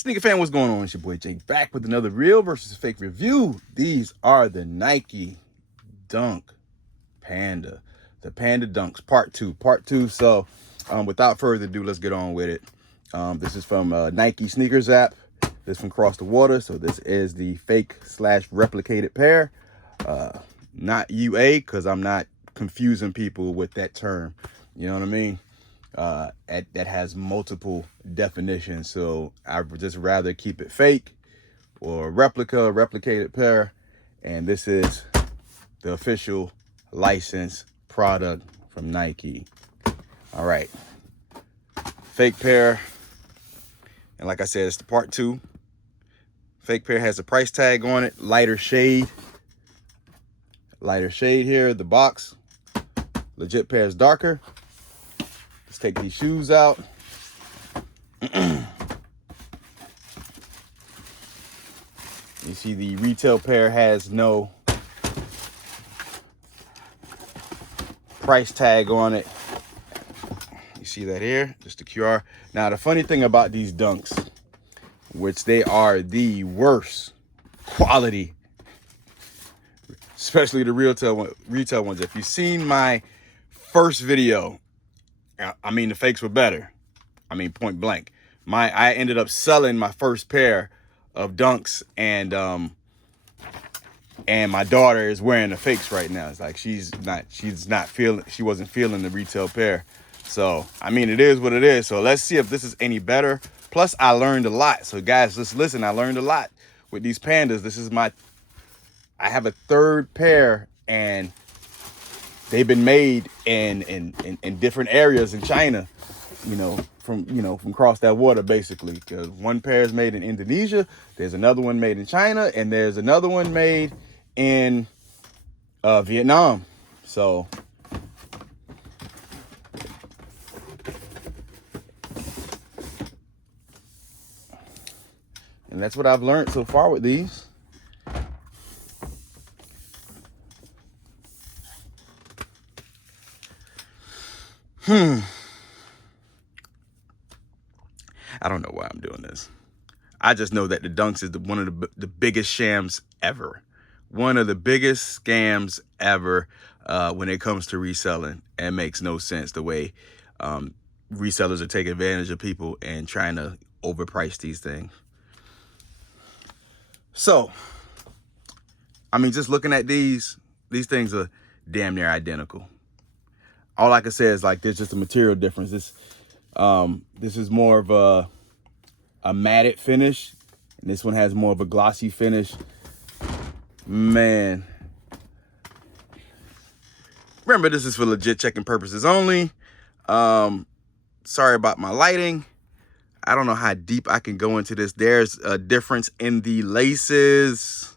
Sneaker fan, what's going on? It's your boy Jake back with another real versus fake review. These are the Nike Dunk Panda. The Panda Dunks part two. So without further ado, let's get on with it. This is from Nike Sneakers app. This from Cross the Water. So this is the fake / replicated pair. Not UA, because I'm not confusing people with that term. You know what I mean? That has multiple definitions, so I would just rather keep it fake or replicated pair. And this is the official licensed product from Nike. All right, fake pair, and like I said, it's the part 2. Fake pair has a price tag on it, lighter shade here. The box, legit pair is darker. Let's take these shoes out. You see the retail pair has no price tag on it. You see that here, just the QR. Now, the funny thing about these Dunks, which they are the worst quality, especially the retail ones. If you've seen my first video, I mean, the fakes were better. I mean, point blank. I ended up selling my first pair of Dunks, and my daughter is wearing the fakes right now. It's like she wasn't feeling the retail pair. So, I mean, it is what it is. So let's see if this is any better. Plus, I learned a lot. So guys, just listen, I learned a lot with these Pandas. I have a third pair, and they've been made in different areas in China, from across that water, basically. Because one pair is made in Indonesia, there's another one made in China, and there's another one made in Vietnam. So and that's what I've learned so far with these. I don't know why I'm doing this. I just know that the Dunks is one of the biggest shams ever. One of the biggest scams ever when it comes to reselling. It makes no sense the way resellers are taking advantage of people and trying to overprice these things. So, I mean, just looking at these things are damn near identical. All I can say is, like, there's just a material difference. This is more of a matted finish, and this one has more of a glossy finish. Man, remember, this is for legit checking purposes only. Sorry about my lighting. I don't know how deep I can go into this. There's a difference in the laces,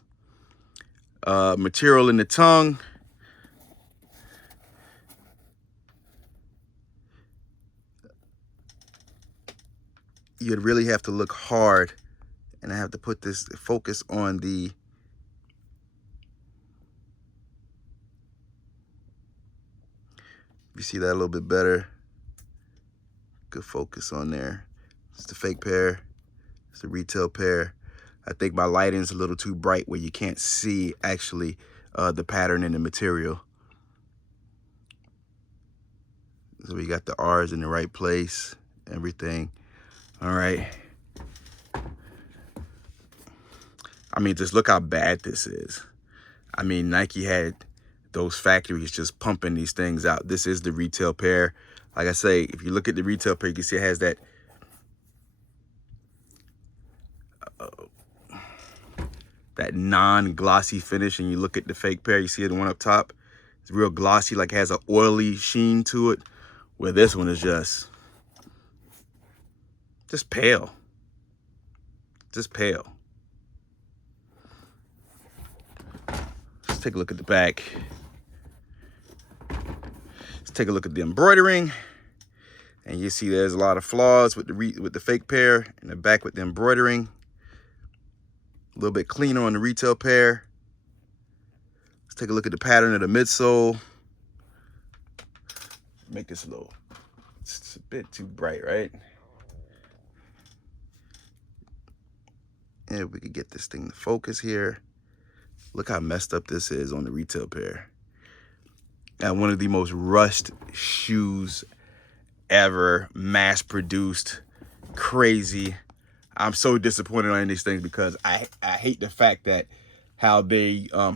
material in the tongue. You'd really have to look hard, and I have to put this focus on the you see that a little bit better. Good focus on there. It's the fake pair. It's the retail pair. I think my lighting's a little too bright where you can't see actually the pattern in the material. So we got the R's in the right place, everything. All right. I mean, just look how bad this is. I mean, Nike had those factories just pumping these things out. This is the retail pair. Like I say, if you look at the retail pair, you can see it has that non-glossy finish, and you look at the fake pair, you see the one up top, it's real glossy, like it has an oily sheen to it, where this one is just pale. Just pale. Let's take a look at the back. Let's take a look at the embroidering. And you see there's a lot of flaws with the fake pair, and the back with the embroidering. A little bit cleaner on the retail pair. Let's take a look at the pattern of the midsole. Make this it's a bit too bright, right? And we could get this thing to focus here. Look how messed up this is on the retail pair. And one of the most rushed shoes ever, mass produced, crazy. I'm so disappointed on these things because I hate the fact that how they are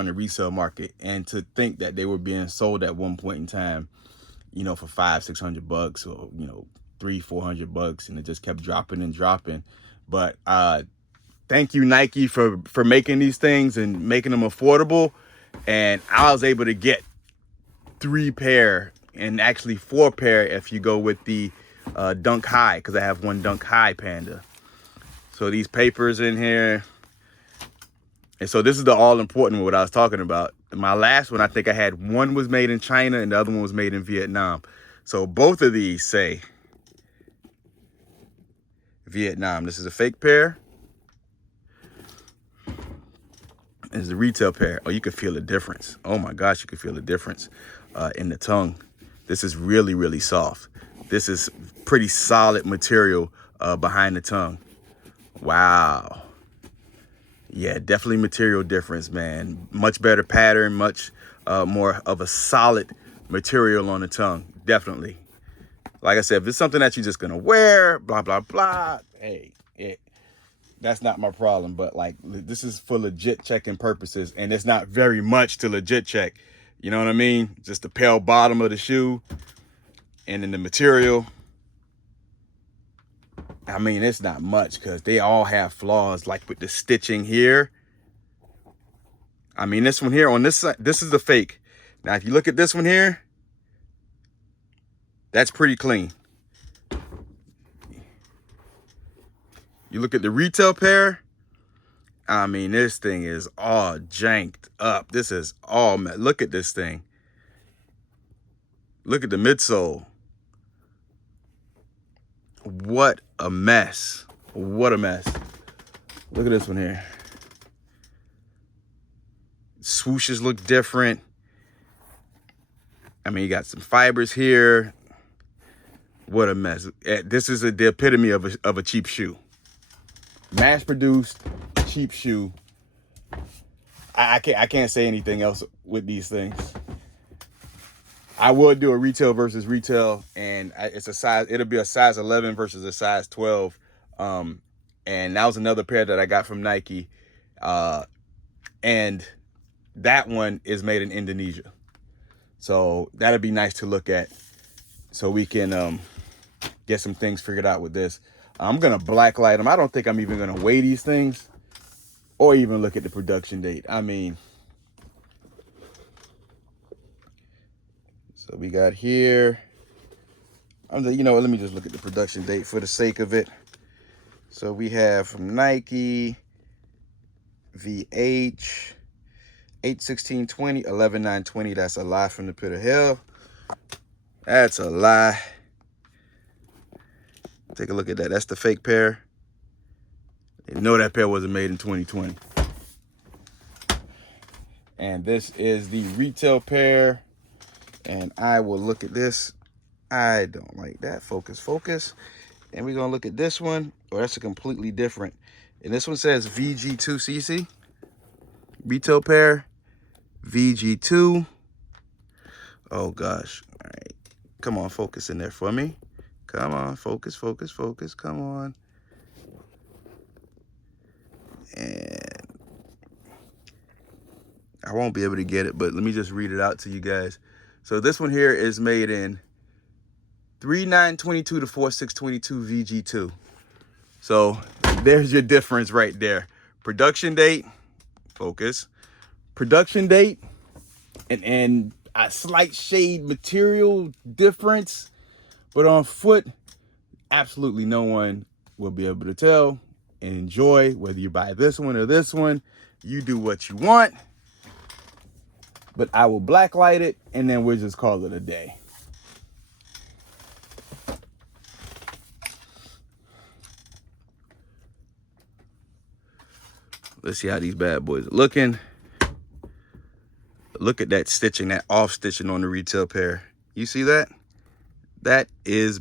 in the resale market, and to think that they were being sold at one point in time, you know, for $500-600 or, you know, $300-400, and it just kept dropping and dropping. But thank you, Nike, for making these things and making them affordable. And I was able to get 3 pair, and actually 4 pair if you go with the Dunk High, because I have one Dunk High Panda. So these papers in here. And so this is the all important one, what I was talking about. My last one, I think I had one was made in China and the other one was made in Vietnam. So both of these say Vietnam. This is a fake pair. This is the retail pair. Oh, you can feel the difference. Oh my gosh, you can feel the difference in the tongue. This is really, really soft. This is pretty solid material behind the tongue. Wow. Yeah, definitely material difference, man. Much better pattern, much more of a solid material on the tongue. Definitely. Like I said, if it's something that you're just gonna wear, blah, blah, blah, hey, that's not my problem. But like, this is for legit checking purposes, and it's not very much to legit check. You know what I mean? Just the pale bottom of the shoe and then the material. I mean, it's not much because they all have flaws, like with the stitching here. I mean, this one here on this side, this is the fake. Now, if you look at this one here, that's pretty clean. You look at the retail pair, I mean, this thing is all janked up. This is all, look at this thing. Look at the midsole. What a mess. What a mess. Look at this one here. Swooshes look different. I mean, you got some fibers here. What a mess. This is the epitome of a cheap shoe. Mass-produced, cheap shoe. I can't say anything else with these things. I would do a retail versus retail, and it's a size. It'll be a size 11 versus a size 12. And that was another pair that I got from Nike. And that one is made in Indonesia. So that'd be nice to look at, so we can get some things figured out with this. I'm gonna blacklight them. I don't think I'm even gonna weigh these things or even look at the production date. I mean, so we got here, you know what, let me just look at the production date for the sake of it. So we have from Nike, VH, 8/16/20, 11/9/20. That's a lie from the pit of hell. That's a lie. Take a look at that. That's the fake pair. You know that pair wasn't made in 2020. And this is the retail pair. And I will look at this. I don't like that. Focus, focus. And we're going to look at this one. Oh, that's a completely different. And this one says VG2CC. Retail pair. VG2. Oh, gosh. All right. Come on, focus in there for me. Come on, focus, focus, focus. Come on. And I won't be able to get it, but let me just read it out to you guys. So this one here is made in 3/9/22 to 4/6/22 VG2. So there's your difference right there. Production date, focus. Production date and a slight shade material difference, but on foot, absolutely no one will be able to tell and enjoy whether you buy this one or this one. You do what you want. But I will blacklight it, and then we'll just call it a day. Let's see how these bad boys are looking. Look at that stitching, that off stitching on the retail pair. You see that? That is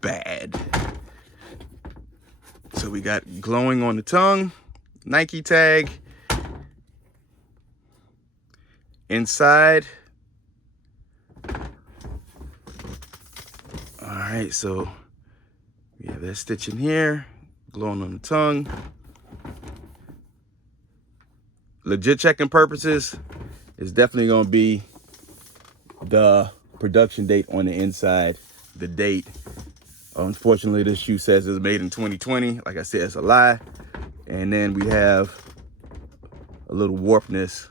bad. So we got glowing on the tongue. Nike tag. Inside. All right, so we have that stitch in here, glowing on the tongue. Legit checking purposes is definitely going to be the production date on the inside, the date. Unfortunately, this shoe says it's made in 2020. Like I said, it's a lie. And then we have a little warpness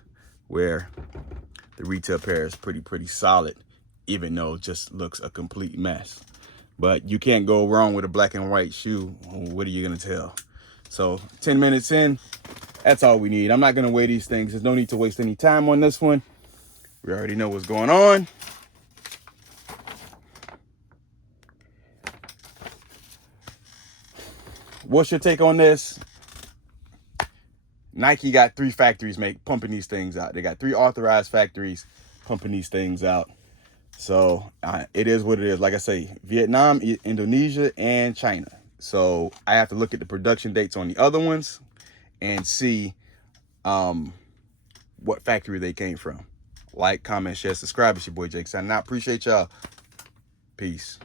where the retail pair is pretty solid, even though it just looks a complete mess. But you can't go wrong with a black and white shoe. What are you gonna tell? So 10 minutes in, that's all we need. I'm not gonna weigh these things. There's no need to waste any time on this one. We already know what's going on. What's your take on this? Nike got 3 factories pumping these things out. They got 3 authorized factories pumping these things out. So it is what it is. Like I say, Vietnam, Indonesia, and China. So I have to look at the production dates on the other ones and see what factory they came from. Like, comment, share, subscribe. It's your boy Jake signing out. Appreciate y'all. Peace.